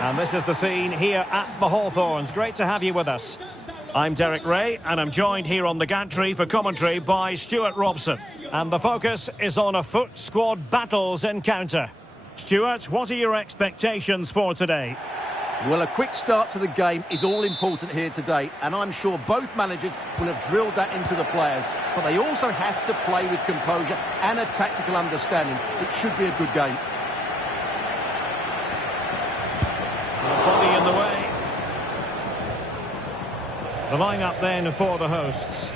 And this is the scene here at the Hawthorns. Great to have you with us. I'm Derek Ray, and I'm joined here on the gantry for commentary by Stuart Robson. And the focus is on a foot squad battles encounter. Stuart, what are your expectations for today? Well, a quick start to the game is all important here today, and I'm sure both managers will have drilled that into the players. But they also have to play with composure and a tactical understanding. It should be a good game. Body in the way. The line-up then for the hosts.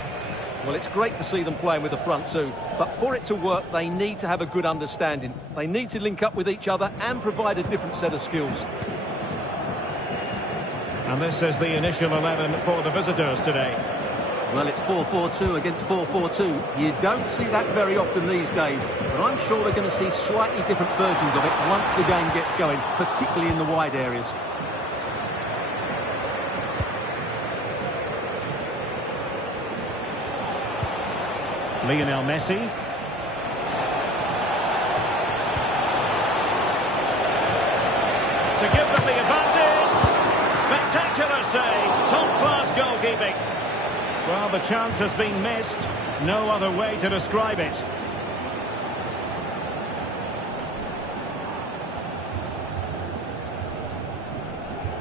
Well, it's great to see them playing with the front two, but for it to work, they need to have a good understanding. They need to link up with each other and provide a different set of skills. And this is the initial 11 for the visitors today. Well, it's 4-4-2 against 4-4-2. You don't see that very often these days, but I'm sure we're going to see slightly different versions of it once the game gets going, particularly in the wide areas. Lionel Messi. To give them the advantage. Spectacular save. Top-class goalkeeping. Well, the chance has been missed. No other way to describe it.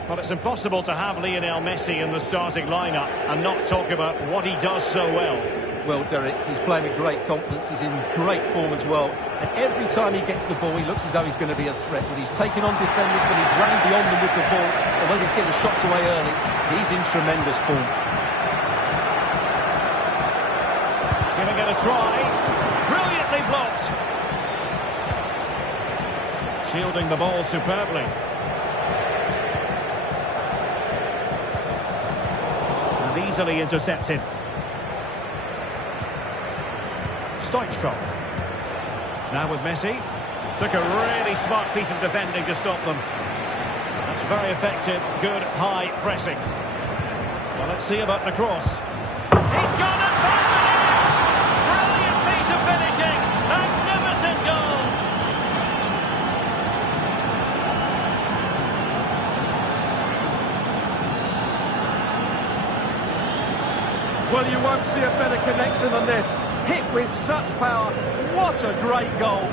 Well, it's impossible to have Lionel Messi in the starting lineup and not talk about what he does so well. Well, Derek, he's playing with great confidence. He's in great form as well. And every time he gets the ball, he looks as though he's going to be a threat. But he's taking on defenders, but he's running beyond them with the ball. Although he's getting the shots away early, he's in tremendous form. Giving it a try. Brilliantly blocked. Shielding the ball superbly. And easily intercepted. Stoichkov. Now with Messi. Took a really smart piece of defending to stop them. That's very effective. Good high pressing. Well, let's see about the cross. He's gone and found the net! Brilliant piece of finishing. Magnificent goal. Well, you won't see a better connection than this. Hit with such power. What a great goal.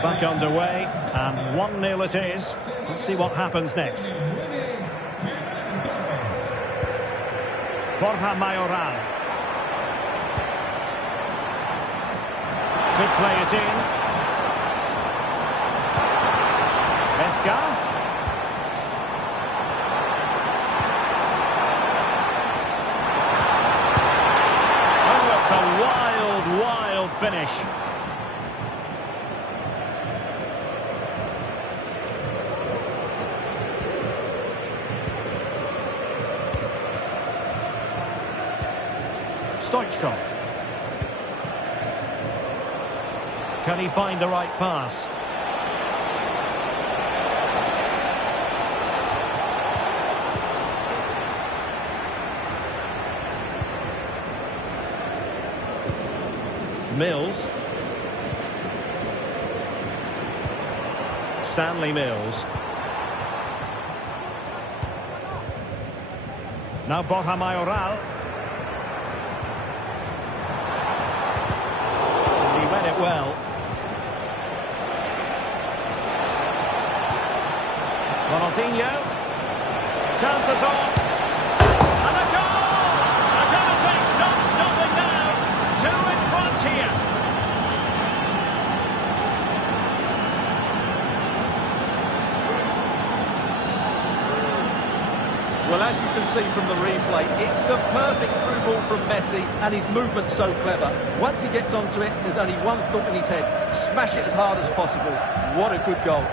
Back underway, and 1-0 it is. Let's see what happens next. Borja Mayoral. Could play it in. Vesca. Oh, it's a wild, wild finish. Stoichkov. Can he find the right pass? Mills. Stanley Mills. Now Borja Mayoral. Well, Ronaldinho, chances on, and a goal! They're going to take some stopping now. Two in front here. Well, as you can see from the replay, it's the perfect through ball from Messi, and his movement's so clever. Once he gets onto it, there's only one thought in his head: smash it as hard as possible. What a good goal.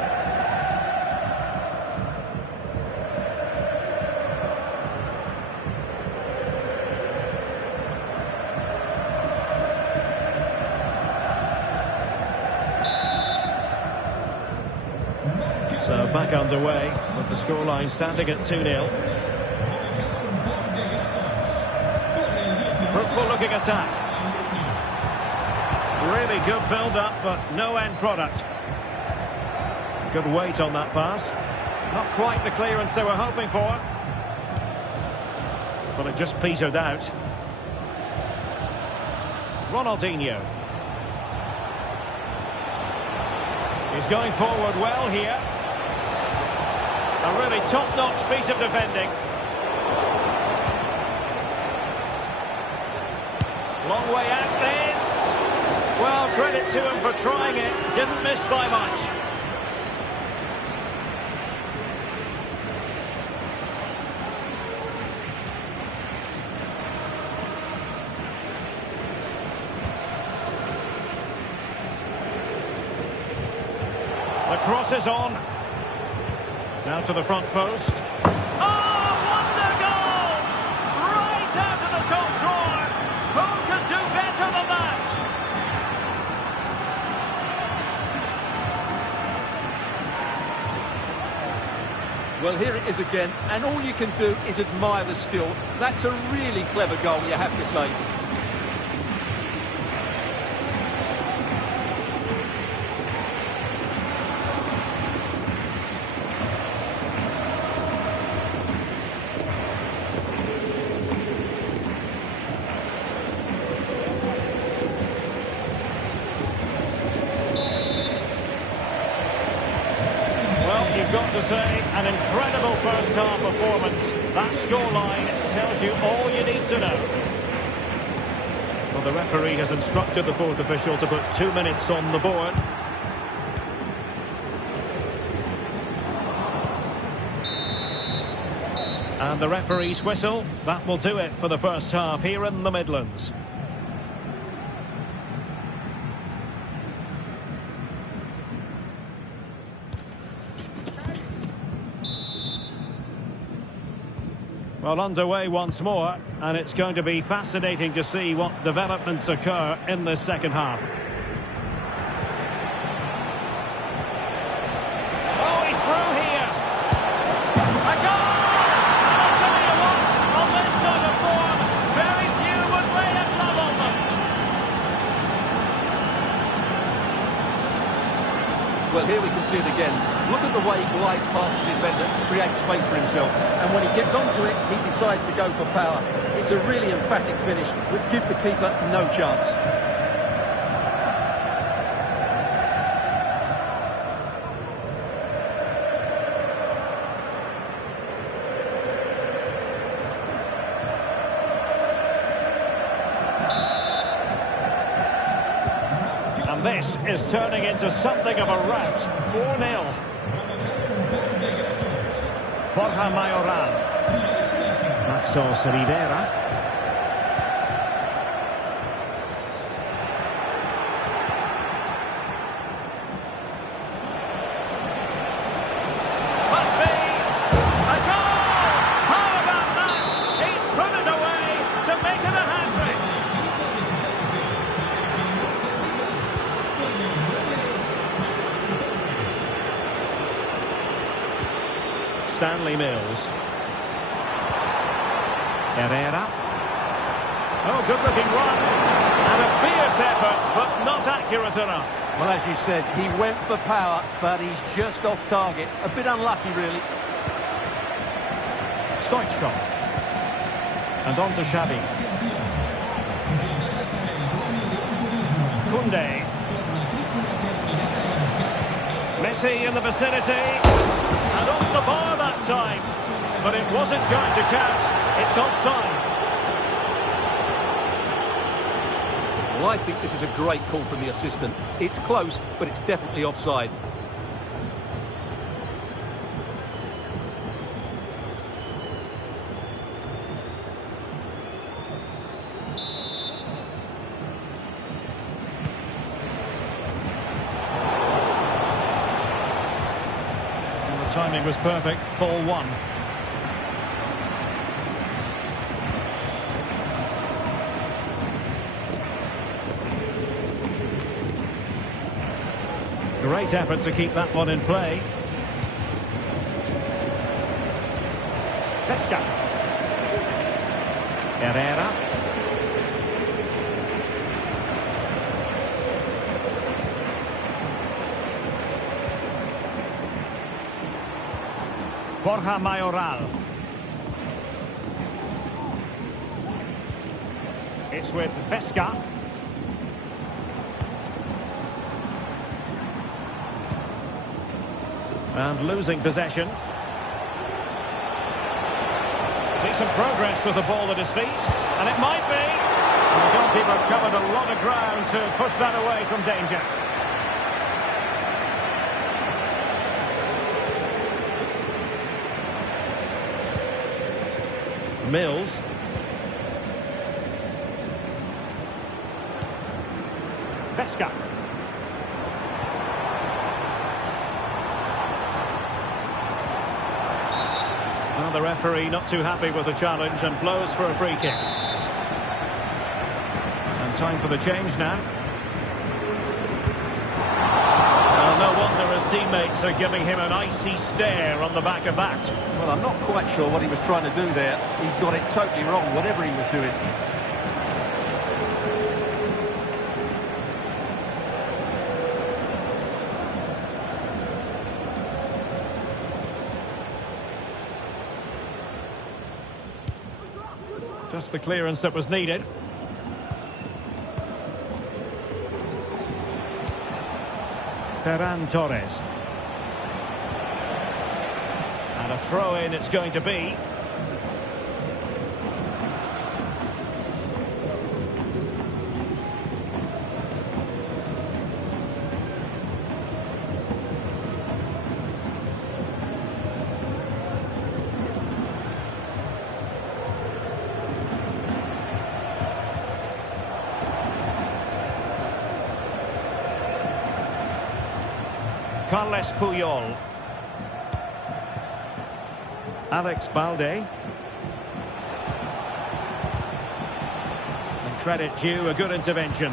back underway with the scoreline standing at 2-0. Fruitful looking attack. Really good build-up, but no end product. Good weight on that pass. Not quite the clearance they were hoping for. But it just petered out. Ronaldinho. He's going forward well here. A really top-notch piece of defending. Long way out this. Well, credit to him for trying it. Didn't miss by much. The cross is on. Now to the front post. Oh, wonder goal! Right out of the top drawer. Who could do better than that? Well, here it is again, and all you can do is admire the skill. That's a really clever goal, you have to say. You've got to say, an incredible first-half performance. That scoreline tells you all you need to know. Well, the referee has instructed the fourth official to put 2 minutes on the board. And the referee's whistle, that will do it for the first half here in the Midlands. Well, underway once more, and it's going to be fascinating to see what developments occur in this second half. Oh, he's through here! A goal! I'll tell you what, on this sort of form, very few would lay a glove on them. Well, here we can see it again. Look at the way he glides past the defender to create space for himself. And when he gets onto it, he decides to go for power. It's a really emphatic finish, which gives the keeper no chance. And this is turning into something of a rout. 4-0. Borja Mayoral. Maxos Rivera. Must be a goal! How about that? He's put it away to make it a hat-trick. Stanley Mills. Herrera. Oh, good-looking run. And a fierce effort, but not accurate enough. Well, as you said, he went for power, but he's just off target. A bit unlucky, really. Stoichkov. And on to Xavi. Koundé. Messi in the vicinity. And off the bar that time. But it wasn't going to count. It's offside. Well, I think this is a great call from the assistant. It's close, but it's definitely offside. Well, the timing was perfect. Ball one. Great effort to keep that one in play. Pesca. Herrera. Borja Mayoral. It's with Pesca. And losing possession. See some progress with the ball at his feet. And it might be. And the goalkeeper covered a lot of ground to push that away from danger. Mills. Pesca. Well, the referee not too happy with the challenge and blows for a free kick. And time for the change now. Well, no wonder his teammates are giving him an icy stare on the back of that. Well, I'm not quite sure what he was trying to do there. He got it totally wrong, whatever he was doing. Just the clearance that was needed. Ferran Torres. And a throw-in it's going to be. Carles Puyol. Alex Balde. And credit due, a good intervention.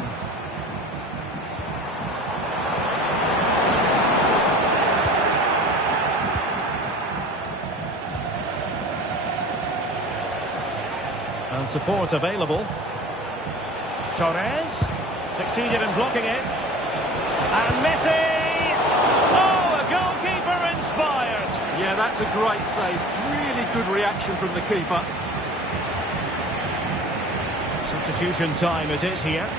And support available. Torres succeeded in blocking it. And Messi! Yeah, that's a great save. Really good reaction from the keeper. Substitution time it is here.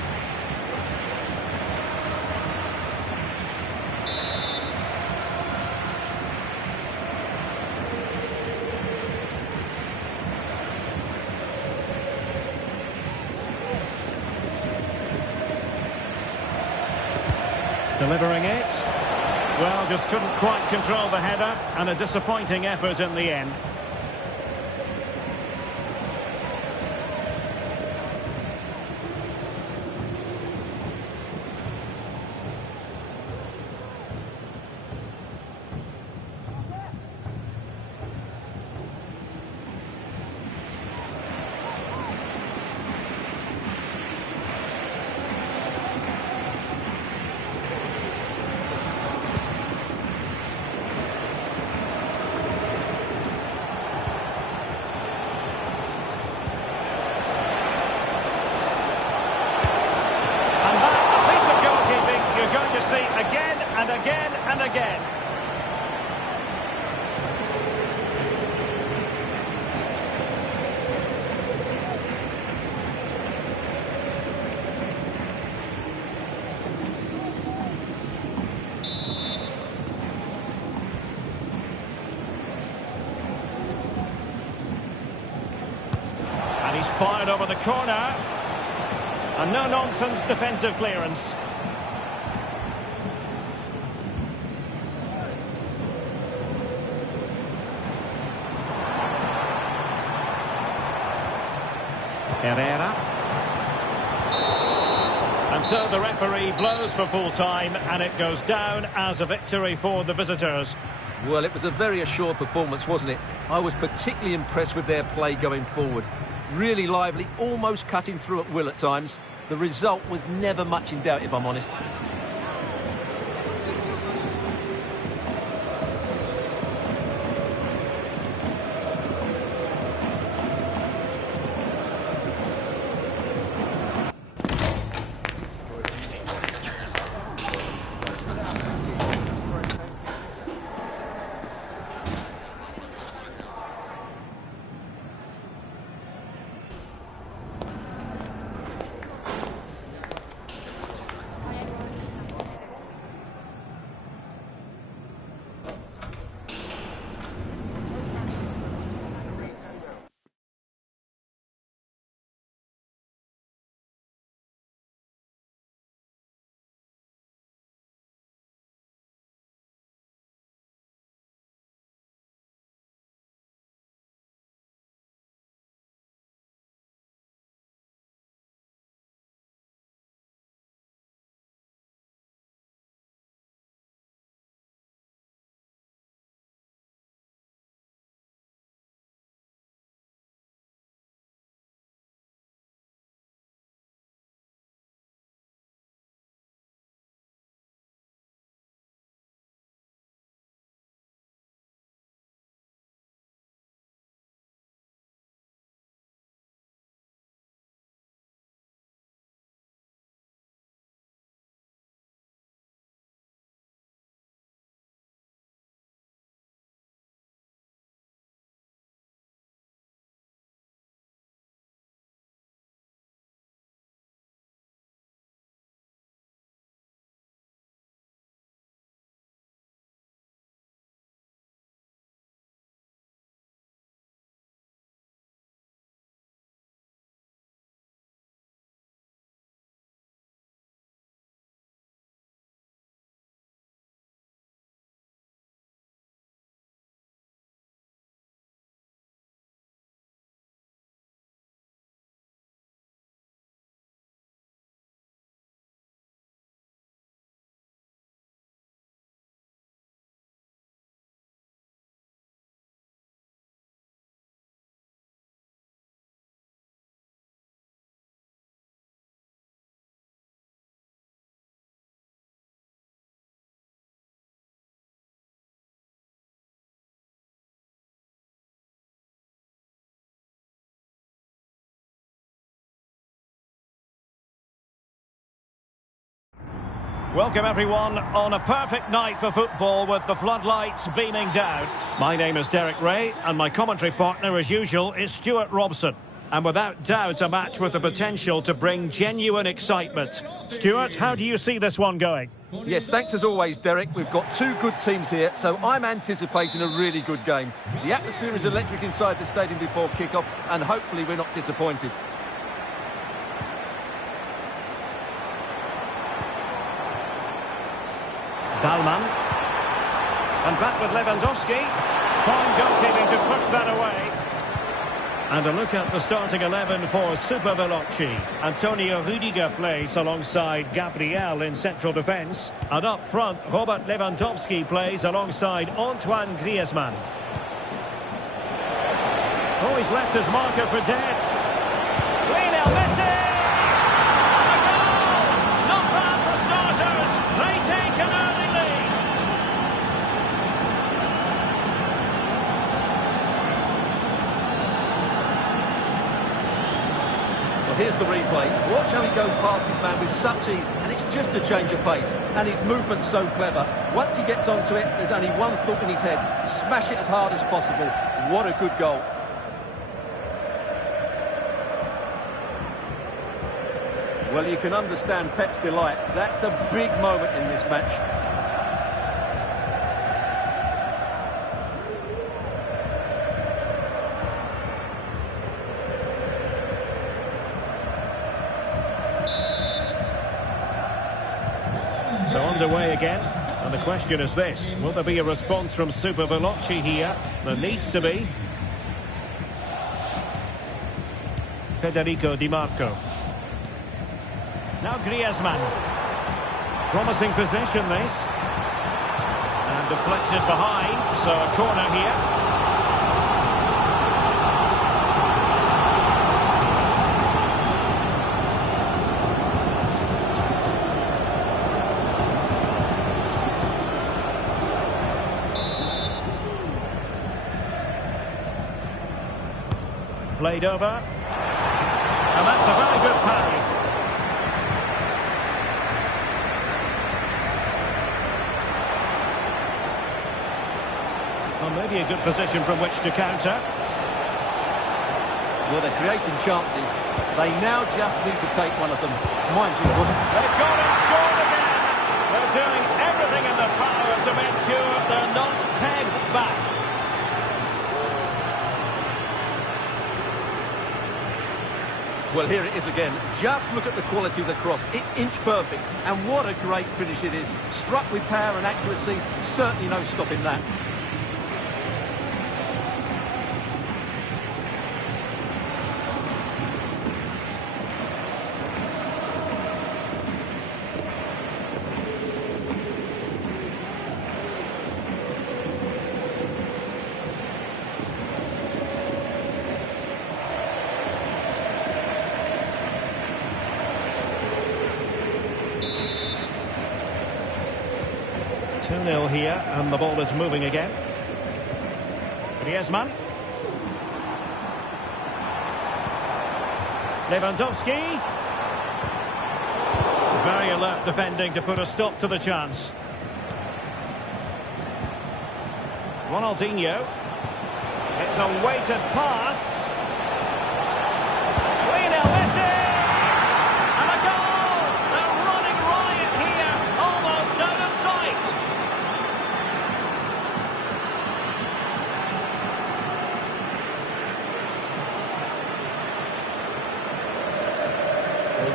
Delivering it. Well, just couldn't quite control the header, and a disappointing effort in the end. Again and again and again. And he's fired over the corner. A no-nonsense defensive clearance. Herrera. And so the referee blows for full time, and it goes down as a victory for the visitors. Well, it was a very assured performance, wasn't it? I was particularly impressed with their play going forward. Really lively, almost cutting through at will at times. The result was never much in doubt, if I'm honest. Welcome everyone on a perfect night for football with the floodlights beaming down. My name is Derek Ray and my commentary partner as usual is Stuart Robson. And without doubt a match with the potential to bring genuine excitement. Stuart, how do you see this one going? Yes, thanks as always, Derek. We've got two good teams here, so I'm anticipating a really good game. The atmosphere is electric inside the stadium before kick-off, and hopefully we're not disappointed. Dalman. And back with Lewandowski. Fine goalkeeping to push that away. And a look at the starting 11 for Super Veloci. Antonio Rüdiger plays alongside Gabriel in central defence. And up front, Robert Lewandowski plays alongside Antoine Griezmann. Oh, he's left his marker for dead. Lionel Messi! A goal! Not bad for starters. They take an early lead. Well, here's the replay. Watch how he goes past his man with such ease, and it's just a change of pace. And his movement's so clever. Once he gets onto it, there's only one thought in his head. Smash it as hard as possible. What a good goal. Well, you can understand Pep's delight. That's a big moment in this match. So underway again, and the question is this: will there be a response from Super Veloci here? There needs to be. Federico Di Marco. Now Griezmann. Promising position this. And deflected behind, so a corner here. Played over. And that's a very good parry. Well, maybe a good position from which to counter. Well, they're creating chances. They now just need to take one of them. Mind you, they've got and scored again. They're doing everything in their power to make sure they're not pegged back. Well, here it is again. Just look at the quality of the cross. It's inch perfect. And what a great finish it is. Struck with power and accuracy. Certainly no stopping that. Here, and the ball is moving again. Griezmann. Lewandowski. Very alert defending to put a stop to the chance. Ronaldinho. It's a weighted pass. Lionel Messi! And a goal! They're running riot here, almost out of sight.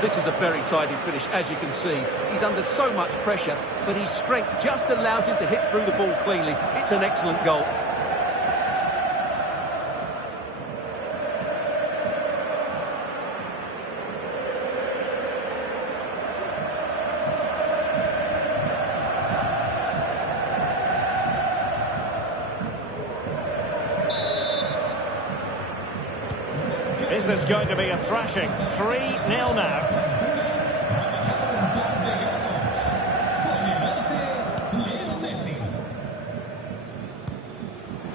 This is a very tidy finish, as you can see. He's under so much pressure, but his strength just allows him to hit through the ball cleanly. It's an excellent goal. Is this going to be a thrashing? 3-0 now.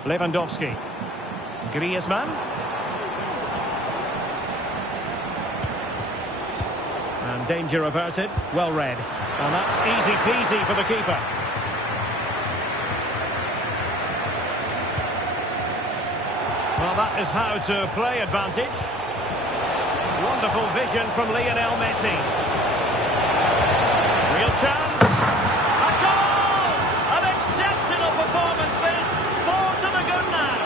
Lewandowski. Griezmann. And danger averted, well read. And that's easy peasy for the keeper. Well, that is how to play advantage. Wonderful vision from Lionel Messi. Real chance. A goal! An exceptional performance this. 4 to the good now.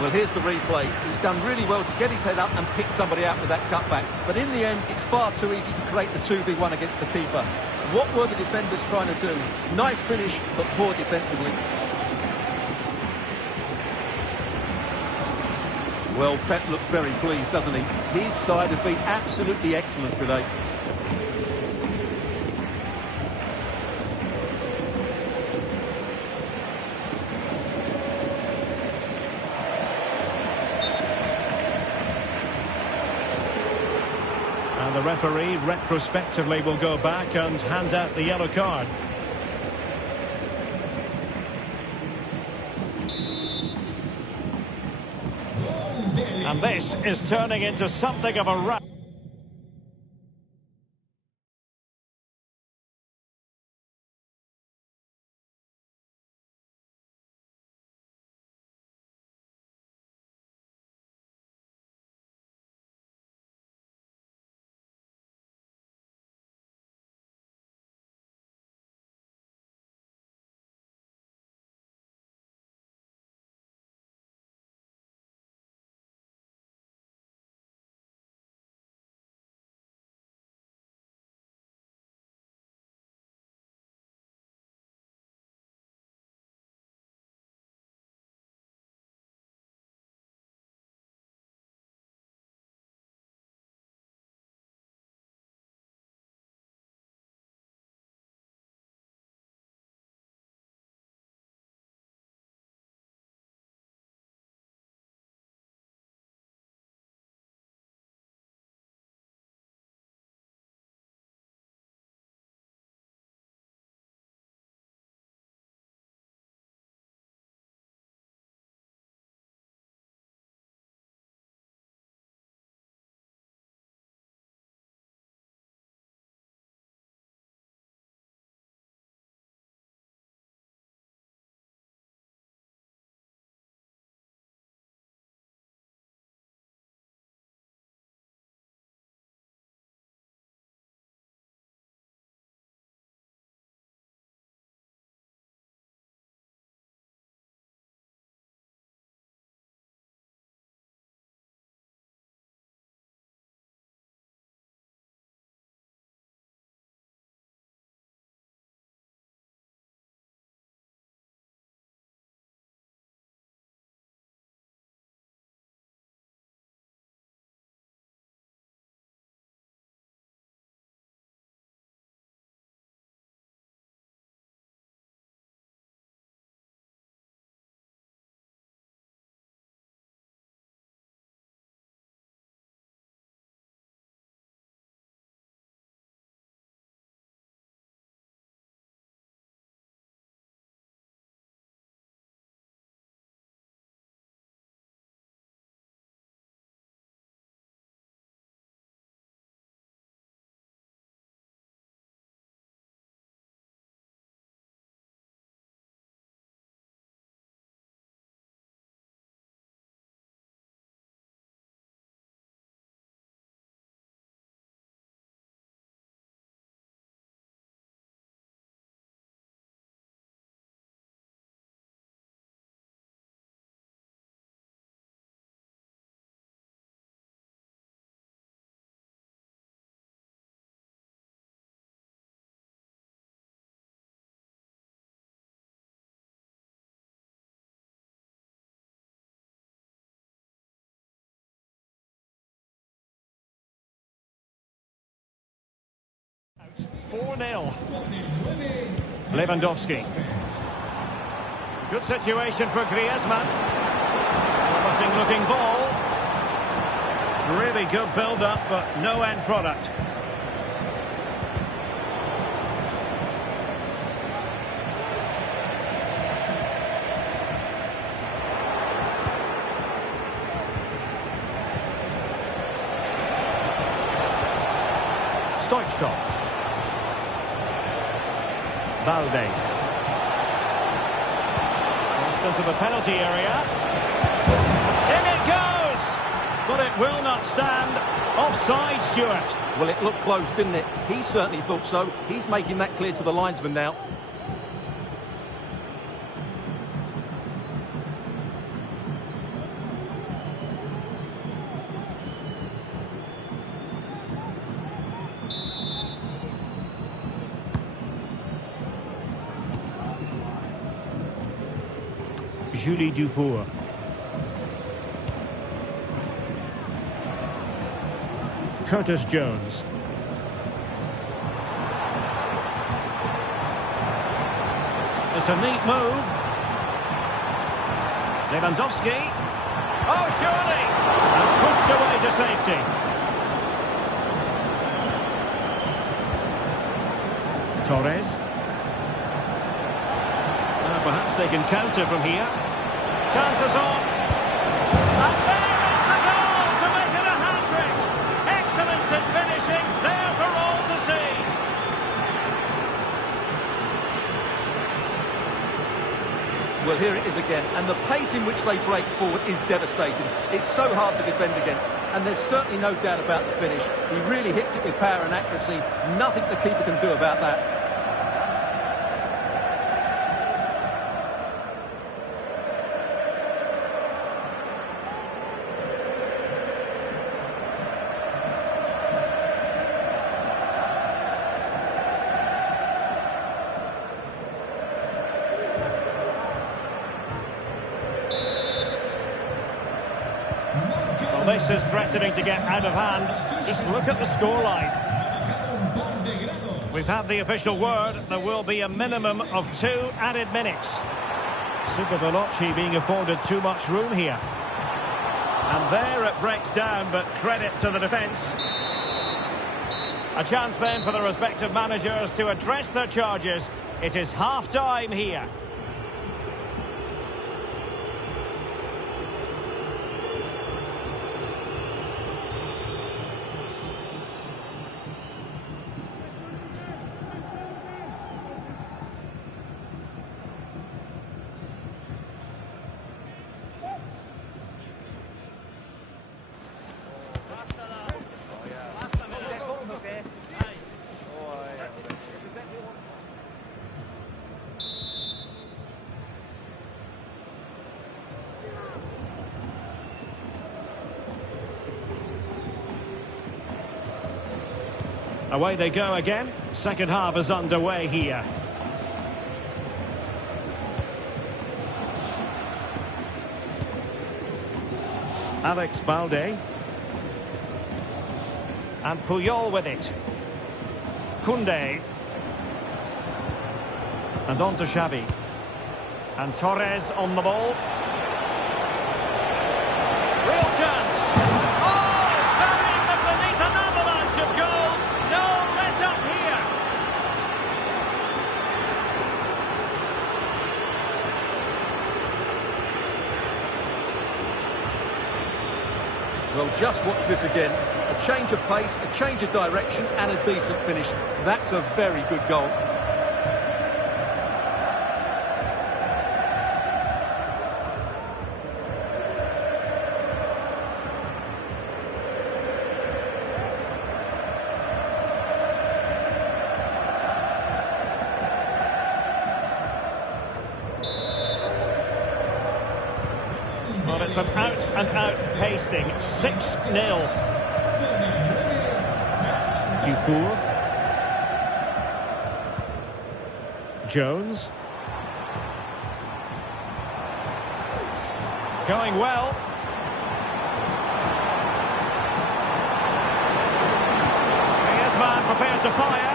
Well, here's the replay. He's done really well to get his head up and pick somebody out with that cutback. But in the end, it's far too easy to create the 2v1 against the keeper. What were the defenders trying to do? Nice finish, but poor defensively. Well, Pep looks very pleased, doesn't he? His side have been absolutely excellent today. And the referee retrospectively will go back and hand out the yellow card. And this is turning into something of a rout. Out 4-0. Lewandowski. Good situation for Griezmann. Promising looking ball. Really good build-up, but no end product. Stoichkov. Balde. Crossed into the penalty area. In it goes! But it will not stand. Offside, Stuart. Well, it looked close, didn't it? He certainly thought so. He's making that clear to the linesman now. Julie Dufour. Curtis Jones. It's a neat move. Lewandowski. Oh, surely! And pushed away to safety. Torres. Perhaps they can counter from here. Chances on. And there is the goal to make it a hat-trick. Excellence in finishing, there for all to see. Well, here it is again, and the pace in which they break forward is devastating. It's so hard to defend against, and there's certainly no doubt about the finish. He really hits it with power and accuracy. Nothing the keeper can do about that. Well, this is threatening to get out of hand. Just look at the scoreline. We've had the official word. There will be a minimum of 2 added minutes. Super Veloci being afforded too much room here. And there it breaks down, but credit to the defence. A chance then for the respective managers to address their charges. It is half-time here. Away they go again. Second half is underway here. Alex Balde. And Puyol with it. Koundé. And on to Xavi. And Torres on the ball. Real chance. Oh, burying them beneath an avalanche of goals. No let up here. Well, just watch this again. A change of pace, a change of direction, and a decent finish. That's a very good goal. Well, it's an out-and-out pasting. 6-0. Dufour. Jones. Going well. Griezmann prepared to fire.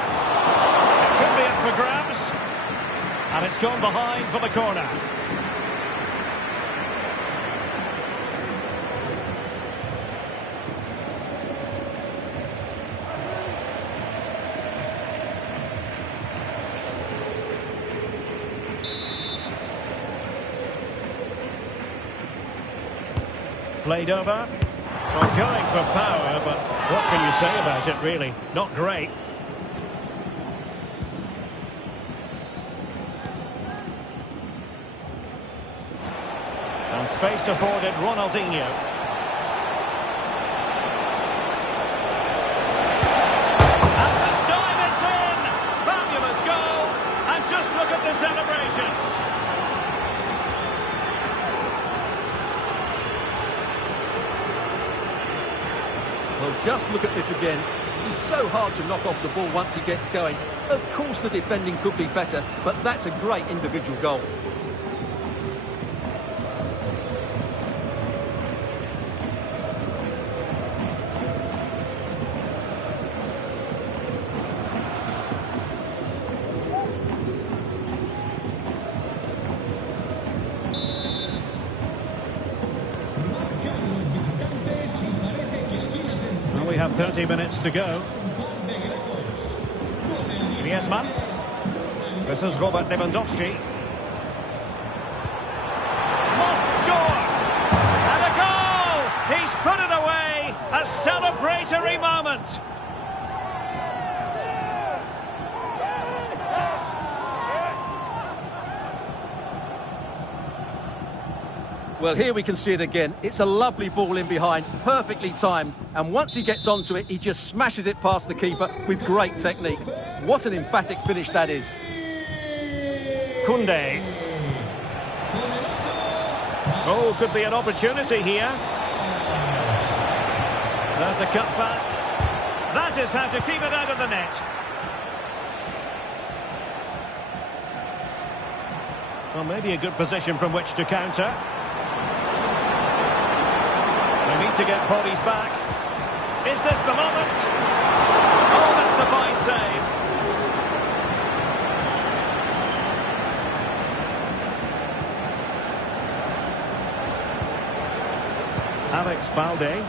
It could be up for grabs. And it's gone behind for the corner. Played over. Well, going for power, but what can you say about it, really? Not great. And space afforded Ronaldinho. And this time it's in! Fabulous goal! And just look at the celebrations. Well, just look at this again. He's so hard to knock off the ball once he gets going. Of course the defending could be better, but that's a great individual goal. Well, we have 30 minutes to go. Griezmann. This is Robert Lewandowski. Must score! And a goal! He's put it away! A celebratory moment! Well, here we can see it again. It's a lovely ball in behind, perfectly timed. And once he gets onto it, he just smashes it past the keeper with great technique. What an emphatic finish that is. Koundé. Oh, could be an opportunity here. There's a cutback. That is how to keep it out of the net. Well, maybe a good position from which to counter. They need to get bodies back. Is this the moment? Oh, that's a fine save. Alex Balde.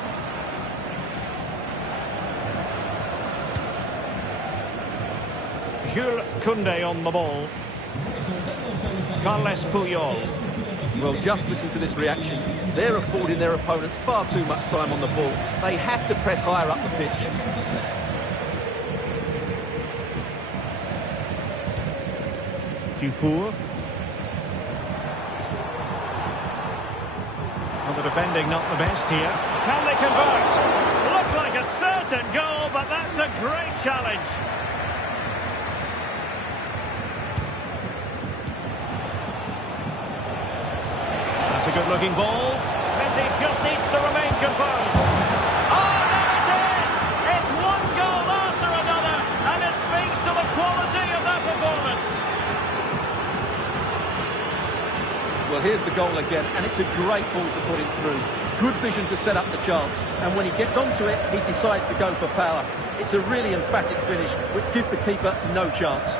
Jules Koundé on the ball. Carles Puyol. Well, just listen to this reaction. They're affording their opponents far too much time on the ball. They have to press higher up the pitch. Dufour. Well, the defending not the best here. Can they convert? Looked like a certain goal, but that's a great challenge. That's a good-looking ball. Messi just needs to remain composed. Oh, there it is! It's one goal after another, and it speaks to the quality of their performance. Well, here's the goal again, and it's a great ball to put him through. Good vision to set up the chance, and when he gets onto it, he decides to go for power. It's a really emphatic finish, which gives the keeper no chance.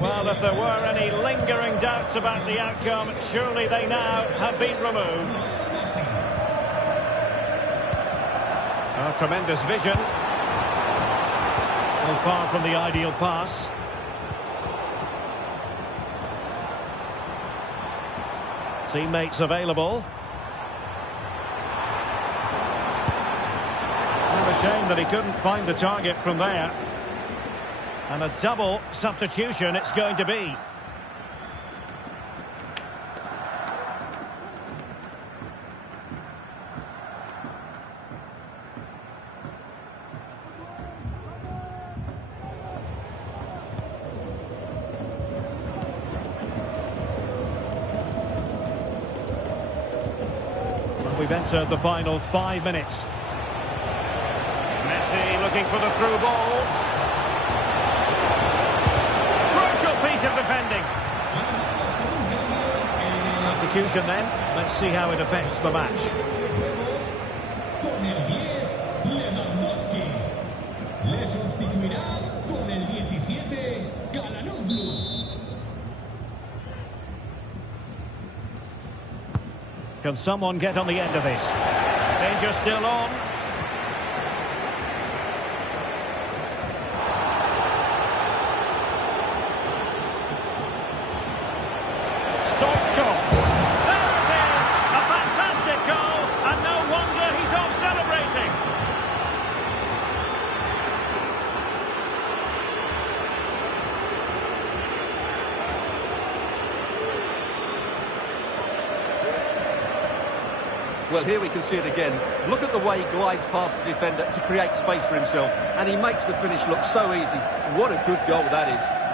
Well, if there were any lingering doubts about the outcome, surely they now have been removed. Oh, tremendous vision. Well, far from the ideal pass. Teammates available. Well, a shame that he couldn't find the target from there. And a double substitution it's going to be. Well, we've entered the final 5 minutes. Messi looking for the through ball. Piece of defending. Substitution then. Let's see how it affects the match. Can someone get on the end of this? Danger still on. Stoichkov. There it is! A fantastic goal, and no wonder he's off celebrating. Well, here we can see it again. Look at the way he glides past the defender to create space for himself. And he makes the finish look so easy. What a good goal that is.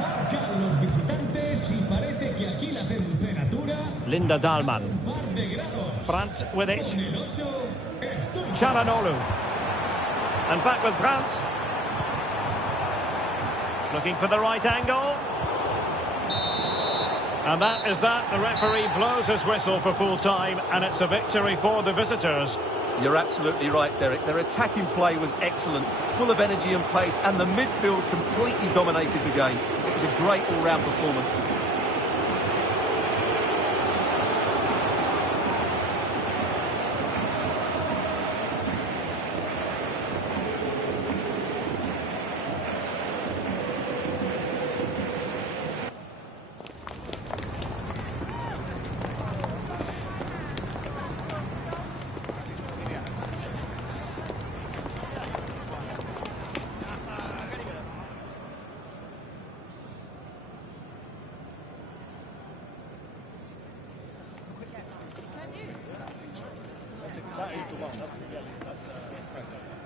Marcan los visitantes y parece que aquí la temperatura Linda Dahlmann. un par de grados. Brandt with it. Con el 8, Stoichkov. Çalhanoğlu. And back with Brandt. Looking for the right angle. And that is that. The referee blows his whistle for full time, and it's a victory for the visitors. You're absolutely right, Derek. Their attacking play was excellent, full of energy and pace, and the midfield completely dominated the game. It was a great all-round performance. That is the one. That's